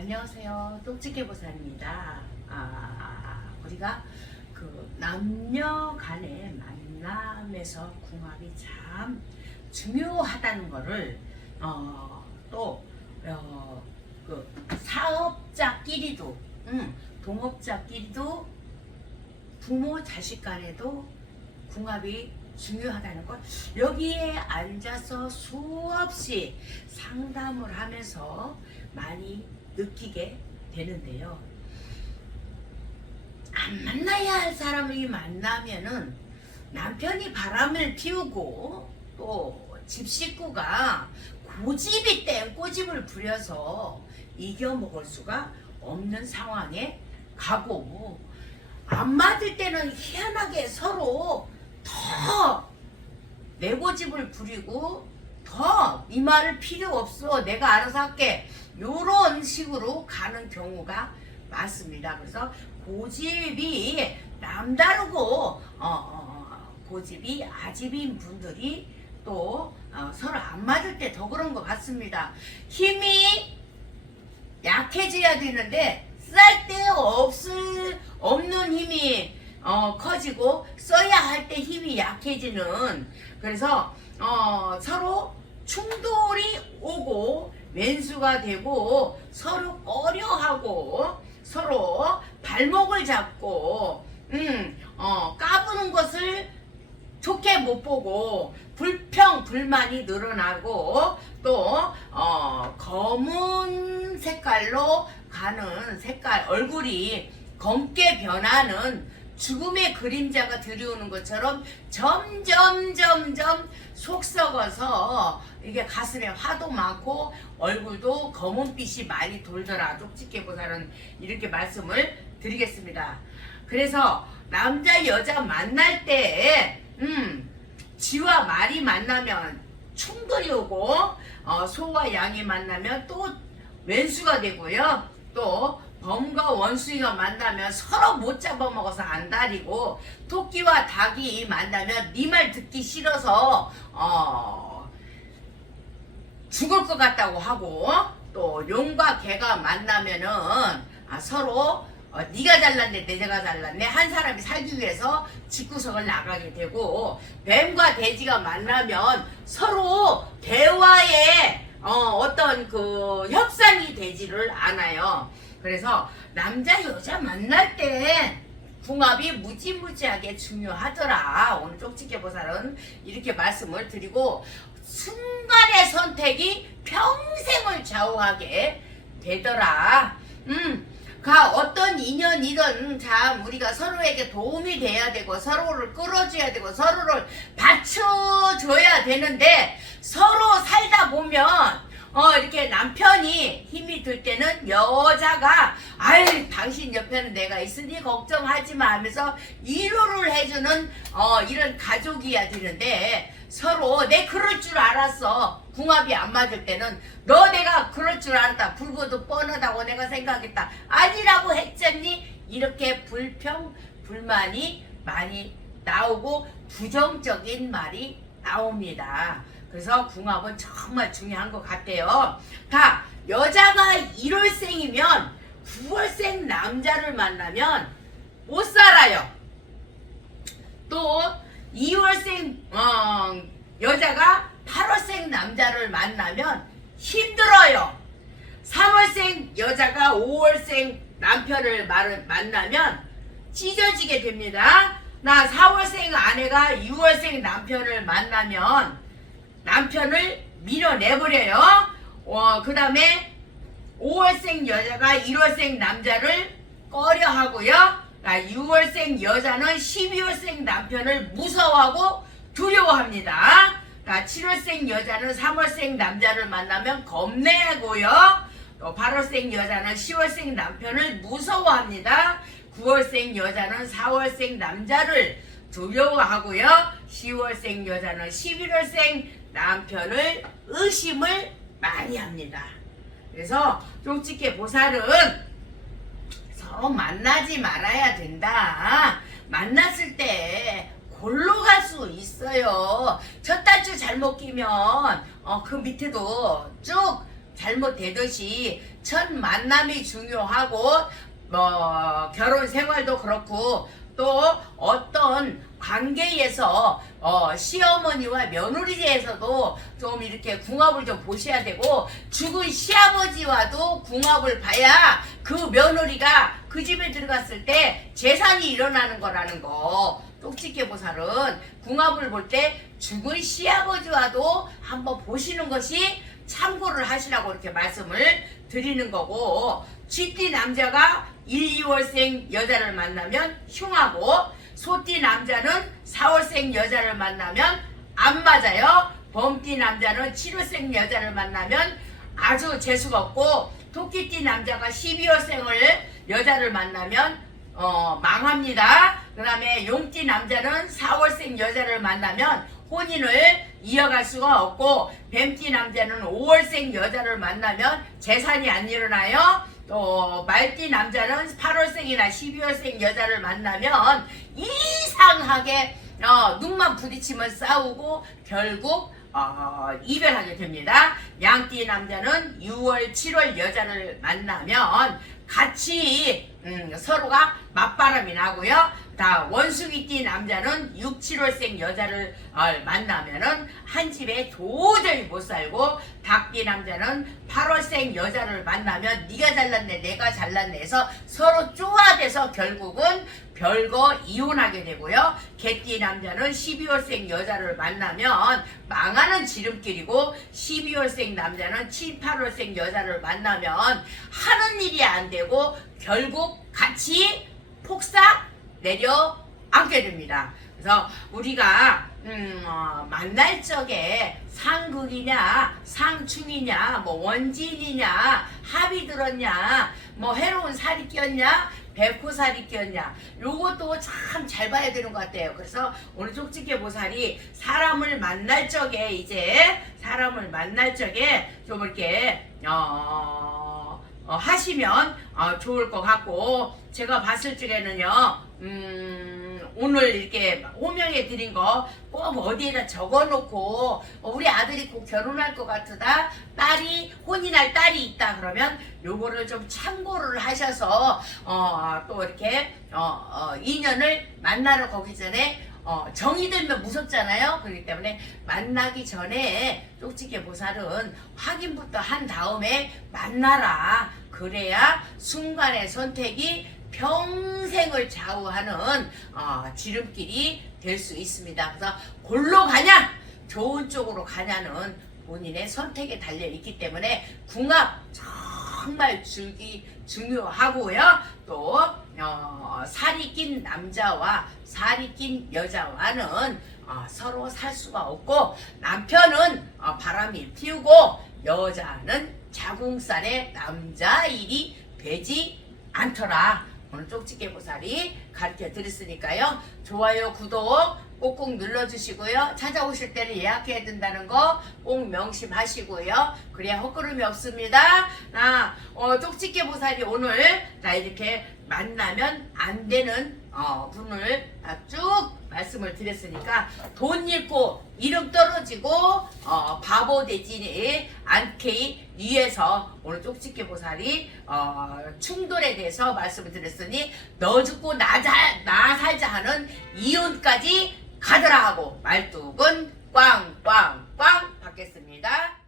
안녕하세요. 똑지게 보사입니다. 아, 우리가 그 남녀 간의 만남에서 궁합이 참 중요하다는 거를 어, 또 어, 그 사업자끼리도 음, 동업자끼리도 부모 자식 간에도 궁합이 중요하다는 걸 여기에 앉아서 수없이 상담을 하면서 많이 느끼게 되는데요. 안 만나야 할 사람이 만나면은 남편이 바람을 피우고 또 집 식구가 고집이 땐 꼬집을 부려서 이겨먹을 수가 없는 상황에 가고 안 맞을 때는 희한하게 서로 더 내 고집을 부리고 더네 말을 필요 없어 내가 알아서 할게 요런 식으로 가는 경우가 많습니다. 그래서 고집이 남다르고 어, 어, 고집이 아집인 분들이 또 어, 서로 안 맞을 때 더 그런 것 같습니다. 힘이 약해져야 되는데 쌀때 없을 없는 힘이 어, 커지고 써야 할 때 힘이 약해지는. 그래서 어, 서로 충돌이 오고 왼수가 되고 서로 꺼려하고 서로 발목을 잡고 음, 어, 까부는 것을 좋게 못 보고 불평 불만이 늘어나고 또 어, 검은 색깔로 가는 색깔 얼굴이 검게 변하는 죽음의 그림자가 들이오는 것처럼 점점 점점 속 썩어서 이게 가슴에 화도 많고 얼굴도 검은빛이 많이 돌더라 쪽집게 보다는 이렇게 말씀을 드리겠습니다. 그래서 남자 여자 만날 때 음, 지와 말이 만나면 충돌이 오고 어, 소와 양이 만나면 또 왼수가 되고요. 또 범과 원숭이가 만나면 서로 못 잡아먹어서 안달이고 토끼와 닭이 만나면 네 말 듣기 싫어서 어, 죽을 것 같다고 하고 또 용과 개가 만나면은 아, 서로 어, 네가 잘났네 내가 잘났네 한 사람이 살기 위해서 집구석을 나가게 되고 뱀과 돼지가 만나면 서로 대화에 어, 어떤 그 협상이 되지를 않아요. 그래서 남자 여자 만날 때 궁합이 무지무지하게 중요하더라. 오늘 쪽집게 보살은 이렇게 말씀을 드리고 순간의 선택이 평생을 좌우하게 되더라. 음, 가 어떤 인연이든 참 우리가 서로에게 도움이 돼야 되고 서로를 끌어줘야 되고 서로를 받쳐줘야 되는데 서로 살다 보면 어 이렇게 남편이 힘이 들 때는 여자가 아이 당신 옆에는 내가 있으니 걱정하지 마 하면서 위로를 해주는 어 이런 가족이어야 되는데 서로 내 그럴 줄 알았어. 궁합이 안 맞을 때는 너 내가 그럴 줄 알았다. 불고도 뻔하다고 내가 생각했다. 아니라고 했잖니? 이렇게 불평 불만이 많이 나오고 부정적인 말이 나옵니다. 그래서 궁합은 정말 중요한 것 같아요. 다 여자가 1월생이면 9월생 남자를 만나면 못 살아요. 또 2월생 어, 여자가 8월생 남자를 만나면 힘들어요. 3월생 여자가 5월생 남편을 말- 만나면 찢어지게 됩니다. 나 4월생 아내가 6월생 남편을 만나면 남편을 밀어내버려요. 어, 그 다음에 5월생 여자가 1월생 남자를 꺼려 하고요. 6월생 여자는 12월생 남편을 무서워하고 두려워합니다. 7월생 여자는 3월생 남자를 만나면 겁내고요. 또 8월생 여자는 10월생 남편을 무서워합니다. 9월생 여자는 4월생 남자를 두려워하고요. 10월생 여자는 11월생 남편을 의심을 많이 합니다. 그래서 쪽집게 보살은 서로 만나지 말아야 된다. 만났을 때 골로 갈 수 있어요. 첫 단추 잘못 끼면 어, 그 밑에도 쭉 잘못되듯이 첫 만남이 중요하고 뭐 결혼 생활도 그렇고 또 어떤 관계에서 어, 시어머니와 며느리에서도 좀 이렇게 궁합을 좀 보셔야 되고 죽은 시아버지와도 궁합을 봐야 그 며느리가 그 집에 들어갔을 때 재산이 일어나는 거라는 거. 똑지게 보살은 궁합을 볼 때 죽은 시아버지와도 한번 보시는 것이 참고를 하시라고 이렇게 말씀을 드리는 거고 쥐띠 남자가 1, 2월생 여자를 만나면 흉하고 소띠 남자는 4월생 여자를 만나면 안 맞아요. 범띠 남자는 7월생 여자를 만나면 아주 재수가 없고 토끼띠 남자가 12월생을 여자를 만나면 어, 망합니다. 그 다음에 용띠 남자는 4월생 여자를 만나면 혼인을 이어갈 수가 없고 뱀띠 남자는 5월생 여자를 만나면 재산이 안 일어나요. 또 말띠 남자는 8월생이나 12월생 여자를 만나면 이상하게 어, 눈만 부딪히면 싸우고 결국 어, 이별하게 됩니다. 양띠 남자는 6월, 7월 여자를 만나면 같이 음, 서로가 맞바람이 나고요. 다 원숭이띠 남자는 6, 7월생 여자를 어, 만나면은 한 집에 도저히 못 살고 닭띠 남자는 8월생 여자를 만나면 네가 잘났네 내가 잘났네 해서 서로 쪼아대서 결국은 별거 이혼하게 되고요. 개띠 남자는 12월생 여자를 만나면 망하는 지름길이고 12월생 남자는 7, 8월생 여자를 만나면 하는 일이 안 되고 결국 같이 폭삭 내려 앉게 됩니다. 그래서 우리가 음, 어, 만날 적에 상극이냐 상충이냐 뭐 원진이냐 합이 들었냐 뭐 해로운 살이 꼈냐 백호살이 꼈냐 요것도 참 잘 봐야 되는 것 같아요 그래서 오늘 쪽집게 보살이 사람을 만날 적에 이제 사람을 만날 적에 좀 이렇게 어, 어, 하시면 어, 좋을 것 같고 제가 봤을 적에는요 음, 오늘 이렇게 호명해 드린 거 꼭 어디에다 적어 놓고 우리 아들이 곧 결혼할 것 같으다 딸이 혼인할 딸이 있다 그러면 요거를 좀 참고를 하셔서 어, 또 이렇게 어, 어, 인연을 만나러 가기 전에 어, 정이 들면 무섭잖아요. 그렇기 때문에 만나기 전에 쪽지게 보살은 확인부터 한 다음에 만나라. 그래야 순간의 선택이 평생을 좌우하는 어, 지름길이 될 수 있습니다. 그래서 골로 가냐, 좋은 쪽으로 가냐는 본인의 선택에 달려 있기 때문에 궁합 정말 줄기 중요하고요. 또 어, 살이 낀 남자와 살이 낀 여자와는 어, 서로 살 수가 없고 남편은 어, 바람이 피우고 여자는 자궁살에 남자 일이 되지 않더라. 오늘 쪽집게 보살이 가르쳐 드렸으니까요. 좋아요, 구독 꼭꼭 눌러주시고요. 찾아오실 때는 예약해야 된다는 거 꼭 명심하시고요. 그래야 헛걸음이 없습니다. 나 어, 쪽집게 보살이 오늘 나 이렇게 만나면 안 되는 어, 분을 다쭉 말씀을 드렸으니까 돈 잃고 이름 떨어지고 어, 바보 되지 않게 위해서 오늘 쪽집게 보살이 어, 충돌에 대해서 말씀을 드렸으니 너 죽고 나, 자, 나 살자 하는 이혼까지 가더라 하고 말뚝은 꽝꽝꽝 받겠습니다.